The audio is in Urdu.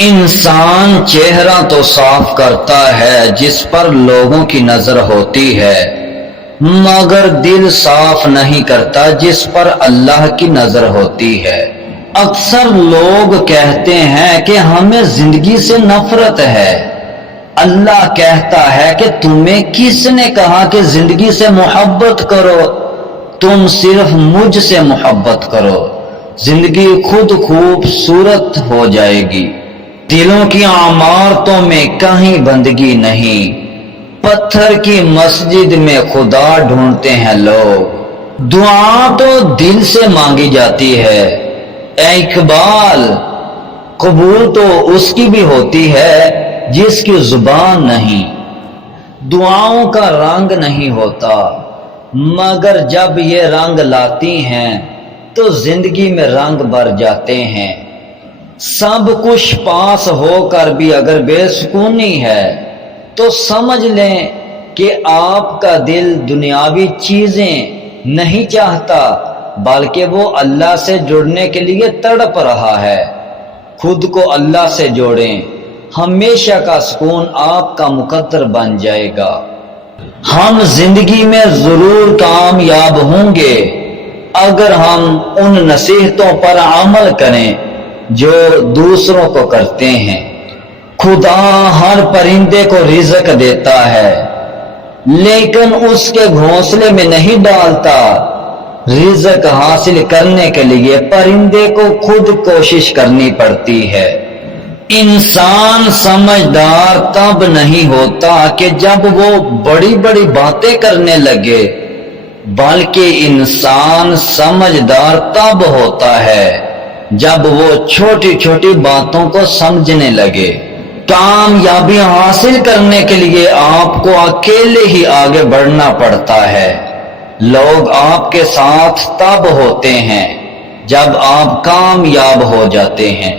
انسان چہرہ تو صاف کرتا ہے جس پر لوگوں کی نظر ہوتی ہے، مگر دل صاف نہیں کرتا جس پر اللہ کی نظر ہوتی ہے۔ اکثر لوگ کہتے ہیں کہ ہمیں زندگی سے نفرت ہے۔ اللہ کہتا ہے کہ تمہیں کس نے کہا کہ زندگی سے محبت کرو؟ تم صرف مجھ سے محبت کرو، زندگی خود خوبصورت ہو جائے گی۔ دلوں کی عمارتوں میں کہیں بندگی نہیں، پتھر کی مسجد میں خدا ڈھونڈتے ہیں لوگ۔ دعا تو دل سے مانگی جاتی ہے اے اقبال، قبول تو اس کی بھی ہوتی ہے جس کی زبان نہیں۔ دعاؤں کا رنگ نہیں ہوتا، مگر جب یہ رنگ لاتی ہیں تو زندگی میں رنگ بھر جاتے ہیں۔ سب کچھ پاس ہو کر بھی اگر بے سکونی ہے تو سمجھ لیں کہ آپ کا دل دنیاوی چیزیں نہیں چاہتا، بلکہ وہ اللہ سے جڑنے کے لیے تڑپ رہا ہے۔ خود کو اللہ سے جوڑیں، ہمیشہ کا سکون آپ کا مقدر بن جائے گا۔ ہم زندگی میں ضرور کامیاب ہوں گے اگر ہم ان نصیحتوں پر عمل کریں جو دوسروں کو کرتے ہیں۔ خدا ہر پرندے کو رزق دیتا ہے لیکن اس کے گھونسلے میں نہیں ڈالتا۔ رزق حاصل کرنے کے لیے پرندے کو خود کوشش کرنی پڑتی ہے۔ انسان سمجھدار تب نہیں ہوتا کہ جب وہ بڑی بڑی باتیں کرنے لگے، بلکہ انسان سمجھدار تب ہوتا ہے جب وہ چھوٹی چھوٹی باتوں کو سمجھنے لگے۔ کامیابی حاصل کرنے کے لیے آپ کو اکیلے ہی آگے بڑھنا پڑتا ہے۔ لوگ آپ کے ساتھ تب ہوتے ہیں جب آپ کامیاب ہو جاتے ہیں۔